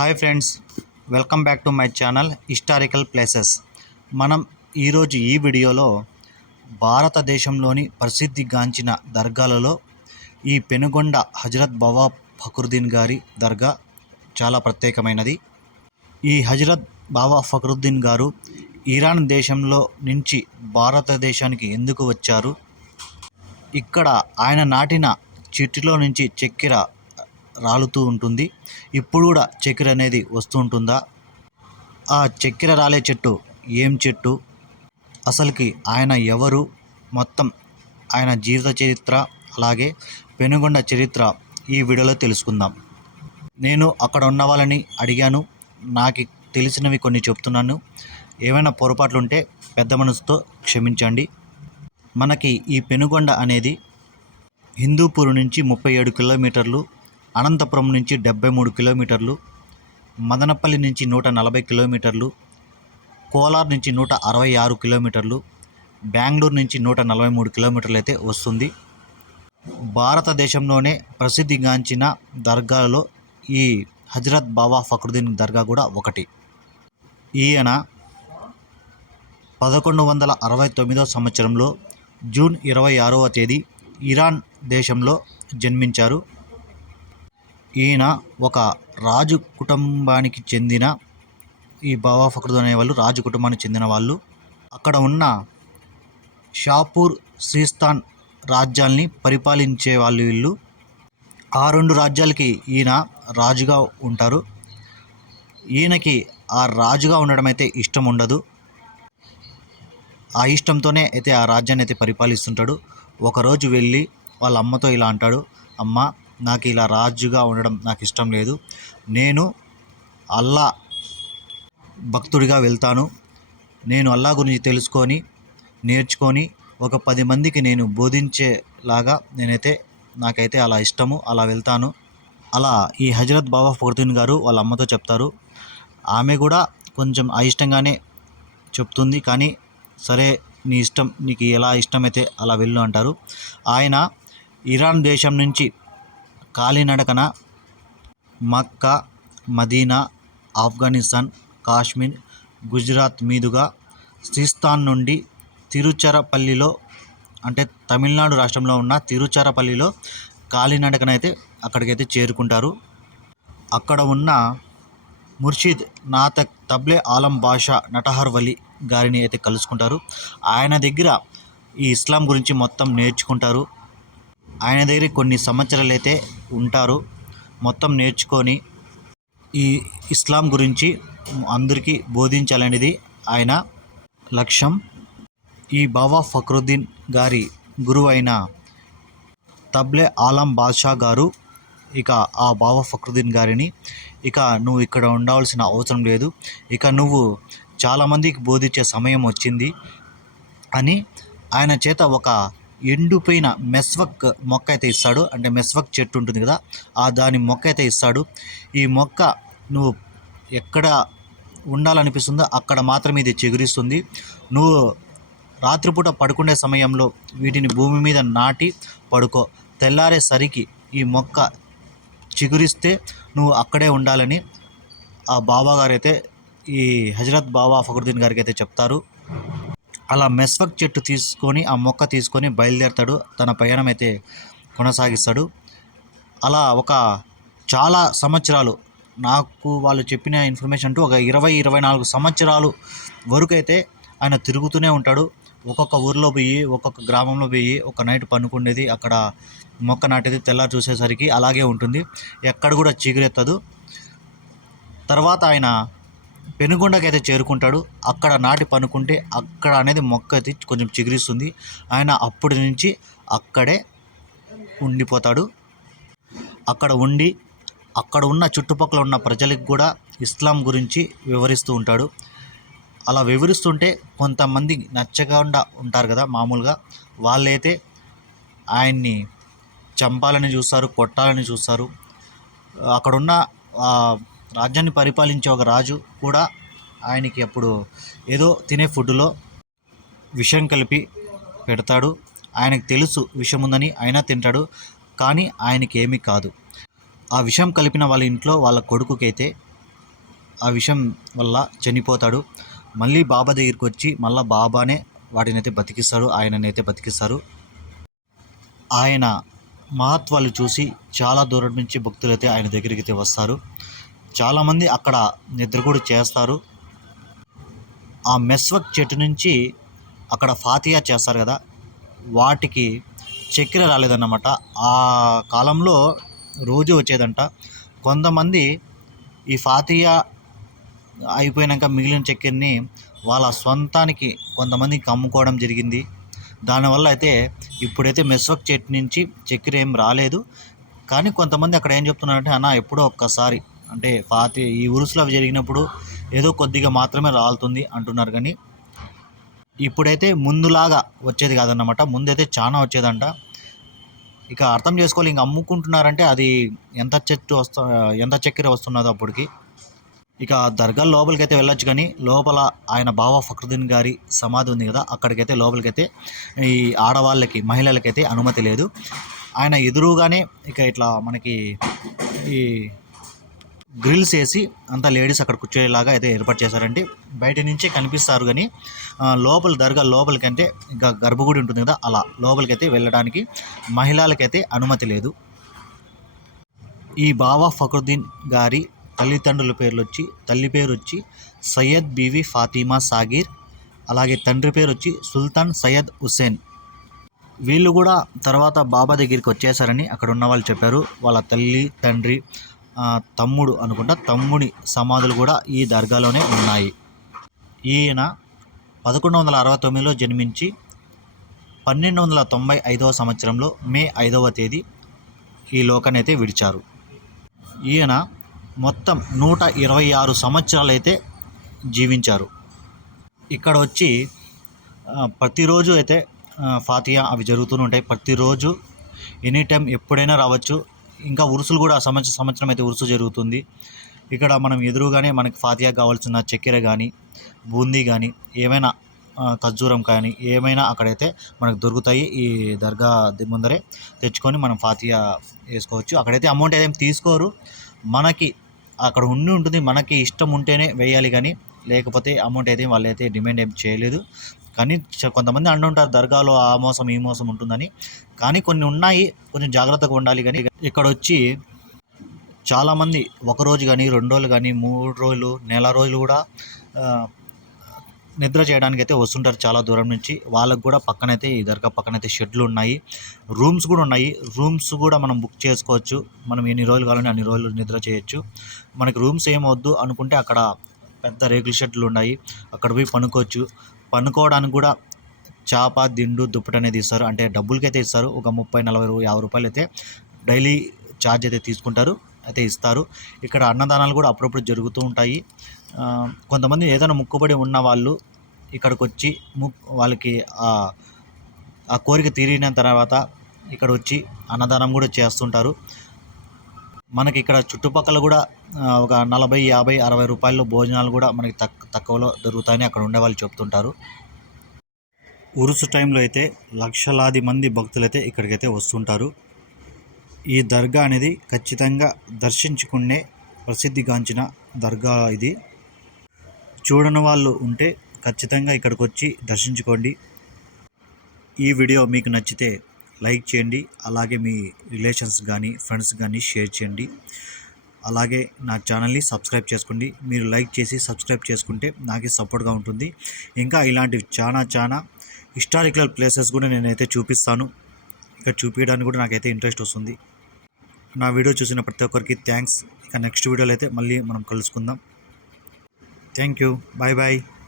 Hi friends welcome back to my channel historical places. మనం ఈరోజు ఈ వీడియోలో భారతదేశంలోని ప్రసిద్ధిగాంచిన దర్గాలలో ఈ పెనుగొండ హజరత్ బాబా ఫక్రుద్దీన్ గారి దర్గా చాలా ప్రత్యేకమైనది. ఈ హజరత్ బాబా ఫక్రుద్దీన్ గారు ఇరాన్ దేశంలో నుంచి భారతదేశానికి ఎందుకు వచ్చారు? ఇక్కడ ఆయన నాటిన చెట్టులో నుంచి చక్కెర రాలుతూ ఉంటుంది. ఇప్పుడు కూడా చక్కెర అనేది వస్తూ ఉంటుందా? ఆ చక్కెర రాలే చెట్టు ఏం చెట్టు? అసలుకి ఆయన ఎవరు? మొత్తం ఆయన జీవిత చరిత్ర అలాగే పెనుగొండ చరిత్ర ఈ వీడియోలో తెలుసుకుందాం. నేను అక్కడ ఉన్న వాళ్ళని అడిగాను. నాకు తెలిసినవి కొన్ని చెప్తున్నాను. ఏమైనా పొరపాట్లు ఉంటే పెద్ద మనసుతో క్షమించండి. మనకి ఈ పెనుగొండ అనేది హిందూపూర్ నుంచి ముప్పై ఏడు కిలోమీటర్లు అనంతపురం నుంచి డెబ్బై మూడు కిలోమీటర్లు మదనపల్లి నుంచి నూట నలభై కిలోమీటర్లు కోలార్ నుంచి నూట అరవై ఆరు కిలోమీటర్లు బెంగళూరు నుంచి నూట నలభై మూడు కిలోమీటర్లు అయితే వస్తుంది. భారతదేశంలోనే ప్రసిద్ధిగాంచిన దర్గాలలో ఈ హజరత్ బాబా ఫక్రుద్దీన్ దర్గా కూడా ఒకటి. ఈయన పదకొండు వందల అరవై తొమ్మిదవ సంవత్సరంలో జూన్ ఇరవై ఆరవ తేదీ ఇరాన్ దేశంలో జన్మించారు. ఈయన ఒక రాజు కుటుంబానికి చెందిన ఈ బాబా ఫక్రుద్దీన్ అనేవాళ్ళు రాజు కుటుంబానికి చెందిన వాళ్ళు. అక్కడ ఉన్న షాపూర్ సిస్తాన్ రాజ్యాల్ని పరిపాలించే వాళ్ళు వీళ్ళు. ఆ రెండు రాజ్యాలకి ఈయన రాజుగా ఉంటారు. ఈయనకి ఆ రాజుగా ఉండడం అయితే ఇష్టం ఉండదు. ఆ ఇష్టంతోనే అయితే ఆ రాజ్యాన్ని అయితే పరిపాలిస్తుంటాడు. ఒకరోజు వెళ్ళి వాళ్ళ అమ్మతో ఇలా అంటాడు అమ్మ నాకు ఇలా రాజుగా ఉండడం నాకు ఇష్టం లేదు. నేను అల్లా భక్తుడిగా వెళ్తాను. నేను అల్లా గురించి తెలుసుకొని నేర్చుకొని ఒక పది మందికి నేను బోధించేలాగా నేనైతే నాకైతే అలా ఇష్టము అలా వెళ్తాను. అలా ఈ హజరత్ బాబా ఫక్రుద్దీన్ గారు వాళ్ళ అమ్మతో చెప్తారు. ఆమె కూడా కొంచెం అయిష్టంగానే చెప్తుంది కానీ సరే నీ ఇష్టం నీకు ఎలా ఇష్టమైతే అలా వెళ్ళు అంటారు. ఆయన ఇరాన్ దేశం నుంచి కాలినడకన మక్కా మదీనా ఆఫ్ఘనిస్తాన్ కాశ్మీర్ గుజరాత్ మీదుగా సిస్తాన్ నుండి తిరుచరపల్లిలో అంటే తమిళనాడు రాష్ట్రంలో ఉన్న తిరుచరపల్లిలో కాలినడకనైతే అక్కడికైతే చేరుకుంటారు. అక్కడ ఉన్న ముర్షిద్ నాతక్ తబ్లే ఆలం బాషా నటహర్ వలి గారిని అయితే కలుసుకుంటారు. ఆయన దగ్గర ఈ ఇస్లాం గురించి మొత్తం నేర్చుకుంటారు. ఆయన దగ్గర కొన్ని సంవత్సరాలు అయితే ఉంటారు. మొత్తం నేర్చుకొని ఈ ఇస్లాం గురించి అందరికీ బోధించాలనేది ఆయన లక్ష్యం. ఈ బాబా ఫక్రుద్దీన్ గారి గురువు అయిన తబ్లే ఆలం బాద్షా గారు ఇక ఆ బాబా ఫక్రుద్దీన్ గారిని ఇక నువ్వు ఇక్కడ ఉండవలసిన అవసరం లేదు. ఇక నువ్వు చాలామందికి బోధించే సమయం వచ్చింది అని ఆయన చేత ఒక ఎండిపోయిన మెస్వక్ మొక్క అయితే ఇస్తాడు. అంటే మెస్వక్ చెట్టు ఉంటుంది కదా ఆ దాని మొక్క అయితే ఇస్తాడు. ఈ మొక్క నువ్వు ఎక్కడ ఉండాలనిపిస్తుందో అక్కడ మాత్రమే ఇది చిగురిస్తుంది. నువ్వు రాత్రిపూట పడుకునే సమయంలో వీటిని భూమి మీద నాటి పడుకో. తెల్లారేసరికి ఈ మొక్క చిగురిస్తే నువ్వు అక్కడే ఉండాలని ఆ బాబా గారైతే ఈ హజరత్ బాబా ఫక్రుద్దీన్ గారికి అయితే చెప్తారు. అలా మెస్వక్ చెట్టు తీసుకొని ఆ మొక్క తీసుకొని బయలుదేరతాడు. తన ప్రయాణం అయితే కొనసాగిస్తాడు. అలా ఒక చాలా సంవత్సరాలు నాకు వాళ్ళు చెప్పిన ఇన్ఫర్మేషన్ అంటూ ఒక ఇరవై ఇరవై నాలుగు సంవత్సరాలు వరకు అయితే ఆయన తిరుగుతూనే ఉంటాడు. ఒక్కొక్క ఊర్లో పోయి ఒక్కొక్క గ్రామంలో పోయి ఒక నైట్ పనుకుండేది. అక్కడ మొక్క నాటేది తెల్లారి చూసేసరికి అలాగే ఉంటుంది. ఎక్కడ కూడా చీగురెత్తదు తర్వాత ఆయన పెనుగొండకి అయితే చేరుకుంటాడు. అక్కడ నాటి పనుకుంటే అక్కడ అనేది మొక్క అయితే కొంచెం చిగురిస్తుంది. ఆయన అప్పటి నుంచి అక్కడే ఉండిపోతాడు. అక్కడ ఉండి అక్కడ ఉన్న చుట్టుపక్కల ఉన్న ప్రజలకు కూడా ఇస్లాం గురించి వివరిస్తూ ఉంటాడు. అలా వివరిస్తుంటే కొంతమంది నచ్చకుండా ఉంటారు కదా మామూలుగా. వాళ్ళైతే ఆయన్ని చంపాలని చూస్తారు కొట్టాలని చూస్తారు. అక్కడున్న రాజ్యాన్ని పరిపాలించే ఒక రాజు కూడా ఆయనకి అప్పుడు ఏదో తినే ఫుడ్లో విషం కలిపి పెడతాడు. ఆయనకు తెలుసు విషం ఉందని అయినా తింటాడు కానీ ఆయనకి ఏమీ కాదు. ఆ విషం కలిపిన వాళ్ళ ఇంట్లో వాళ్ళ కొడుకుకైతే ఆ విషయం వల్ల చనిపోతాడు. మళ్ళీ బాబా దగ్గరికి వచ్చి మళ్ళీ బాబానే వాటినైతే బతికిస్తాడు ఆయననైతే బతికిస్తారు. ఆయన మహత్వాలు చూసి చాలా దూరం నుంచి భక్తులైతే ఆయన దగ్గరికి అయితే వస్తారు. చాలామంది అక్కడ నిద్ర కూడా చేస్తారు. ఆ మెస్వక్ చెట్టు నుంచి అక్కడ ఫాతియా చేస్తారు కదా వాటికి చక్కెర రాలేదన్నమాట. ఆ కాలంలో రోజు వచ్చేదంట. కొంతమంది ఈ ఫాతియా అయిపోయినాక మిగిలిన చక్కెరని వాళ్ళ సొంతానికి కొంతమందికి అమ్ముకోవడం జరిగింది. దానివల్ల అయితే ఇప్పుడైతే మెస్వక్ చెట్టు నుంచి చక్కెర ఏం రాలేదు. కానీ కొంతమంది అక్కడ ఏం చెప్తున్నారంటే అన్న ఎప్పుడో ఒక్కసారి అంటే ఫాతి ఈ ఉరుసులు అవి జరిగినప్పుడు ఏదో కొద్దిగా మాత్రమే రాలుతుంది అంటున్నారు కానీ ఇప్పుడైతే ముందులాగా వచ్చేది కాదన్నమాట. ముందైతే చాలా వచ్చేదంట. ఇక అర్థం చేసుకోవాలి ఇంక అమ్ముకుంటున్నారంటే అది ఎంత చెట్టు వస్తు ఎంత చక్కెర వస్తున్నదో అప్పటికి. ఇక దర్గా లోపలికి అయితే వెళ్ళొచ్చు కానీ లోపల ఆయన బావ ఫక్రుద్దీన్ గారి సమాధి ఉంది కదా అక్కడికైతే లోపలికైతే ఈ ఆడవాళ్ళకి మహిళలకైతే అనుమతి లేదు. ఆయన ఎదురుగానే ఇక ఇట్లా మనకి ఈ గ్రిల్స్ వేసి అంతా లేడీస్ అక్కడ కూర్చోయేలాగా అయితే ఏర్పాటు చేశారండి. బయట నుంచే కనిపిస్తారు కానీ లోపల దర్గా లోపలికంటే ఇంకా గర్భగుడి ఉంటుంది కదా అలా లోపలికైతే వెళ్ళడానికి మహిళలకైతే అనుమతి లేదు. ఈ బావా ఫక్రుద్దీన్ గారి తల్లిదండ్రుల పేర్లు వచ్చి తల్లి పేరు వచ్చి సయ్యద్ బీవి ఫాతిమా సాగిర్ అలాగే తండ్రి పేరు వచ్చి సుల్తాన్ సయ్యద్ హుస్సేన్. వీళ్ళు కూడా తర్వాత బాబా దగ్గరికి వచ్చేసారని అక్కడ ఉన్న వాళ్ళు చెప్పారు. వాళ్ళ తల్లి తండ్రి తమ్ముడు అనుకుంటా తమ్ముడి సమాధులు కూడా ఈ దర్గాలోనే ఉన్నాయి. ఈయన పదకొండు వందల అరవై తొమ్మిదిలో జన్మించి పన్నెండు వందల తొంభై ఐదవ సంవత్సరంలో మే ఐదవ తేదీ ఈ లోకానైతే విడిచారు. ఈయన మొత్తం నూట ఇరవై ఆరు సంవత్సరాలు అయితే జీవించారు. ఇక్కడ వచ్చి ప్రతిరోజు అయితే ఫాతియా అవి జరుగుతూనే ఉంటాయి. ప్రతిరోజు ఎనీ టైం ఎప్పుడైనా రావచ్చు. ఇంకా ఉరుసులు కూడా సంవత్సరం సంవత్సరం అయితే ఉరుసు జరుగుతుంది. ఇక్కడ మనం ఎదురుగానే మనకి ఫాతియా కావాల్సిన చక్కెర కానీ బూందీ కానీ ఏమైనా ఖర్జూరం కానీ ఏమైనా అక్కడైతే మనకు దొరుకుతాయి. ఈ దర్గా ముందరే తెచ్చుకొని మనం ఫాతియా వేసుకోవచ్చు. అక్కడైతే అమౌంట్ ఏదేం తీసుకోరు. మనకి అక్కడ ఉండి ఉంటుంది. మనకి ఇష్టం ఉంటేనే వేయాలి కానీ లేకపోతే అమౌంట్ అయితే వాళ్ళు అయితే డిమాండ్ ఏం చేయలేదు. కానీ కొంతమంది అంటుంటారు దర్గాలో ఆ మోసం ఈ మోసం ఉంటుందని. కానీ కొన్ని ఉన్నాయి కొంచెం జాగ్రత్తగా ఉండాలి కానీ ఇక్కడ వచ్చి చాలామంది ఒక రోజు కానీ రెండు రోజులు కానీ మూడు రోజులు నెల రోజులు కూడా నిద్ర చేయడానికి అయితే వస్తుంటారు చాలా దూరం నుంచి. వాళ్ళకు కూడా పక్కనైతే ఈ దర్గా పక్కనైతే షెడ్లు ఉన్నాయి రూమ్స్ కూడా ఉన్నాయి. రూమ్స్ కూడా మనం బుక్ చేసుకోవచ్చు. మనం ఎన్ని రోజులు కావాలంటే అన్ని రోజులు నిద్ర చేయొచ్చు. మనకి రూమ్స్ ఏమవద్దు అనుకుంటే అక్కడ పెద్ద రేకుల షెడ్లు ఉన్నాయి. అక్కడ పోయి పనుకోవచ్చు. పనుకోవడానికి కూడా చాప దిండు దుప్పటి అనేది ఇస్తారు అంటే డబ్బులకి అయితే ఇస్తారు. ఒక ముప్పై నలభై యాభై రూపాయలు అయితే డైలీ ఛార్జ్ అయితే తీసుకుంటారు అయితే ఇస్తారు. ఇక్కడ అన్నదానాలు కూడా అప్పుడప్పుడు జరుగుతూ ఉంటాయి. కొంతమంది ఏదైనా ముక్కుబడి ఉన్న వాళ్ళు ఇక్కడికి వచ్చి ముక్ వాళ్ళకి ఆ కోరిక తీరిన తర్వాత ఇక్కడ వచ్చి అన్నదానం కూడా చేస్తుంటారు. మనకి ఇక్కడ చుట్టుపక్కల కూడా ఒక నలభై యాభై అరవై రూపాయల్లో భోజనాలు కూడా మనకి తక్ తక్కువలో దొరుకుతాయని అక్కడ ఉండే వాళ్ళు చెప్తుంటారు. ఉరుసు టైంలో అయితే లక్షలాది మంది భక్తులైతే ఇక్కడికైతే వస్తుంటారు. ఈ దర్గా అనేది ఖచ్చితంగా దర్శించుకునే ప్రసిద్ధిగాంచిన దర్గా ఇది. చూడని వాళ్ళు ఉంటే ఖచ్చితంగా ఇక్కడికి వచ్చి దర్శించుకోండి. ఈ వీడియో మీకు నచ్చితే లైక్ చేయండి అలాగే మీ రిలేషన్స్ కానీ ఫ్రెండ్స్ కానీ షేర్ చేయండి. అలాగే నా ఛానల్ని సబ్స్క్రైబ్ చేసుకోండి. మీరు లైక్ చేసి సబ్స్క్రైబ్ చేసుకుంటే నాకు సపోర్ట్గా ఉంటుంది. ఇంకా ఇలాంటివి చాలా చాలా హిస్టారికల్ ప్లేసెస్ కూడా నేనైతే చూపిస్తాను. ఇక్కడ చూపించడానికి కూడా నాకైతే ఇంట్రెస్ట్ వస్తుంది. నా వీడియో చూసిన ప్రతి ఒక్కరికి థ్యాంక్స్. ఇక నెక్స్ట్ వీడియోలో అయితే మళ్ళీ మనం కలుసుకుందాం. Thank you. Bye bye.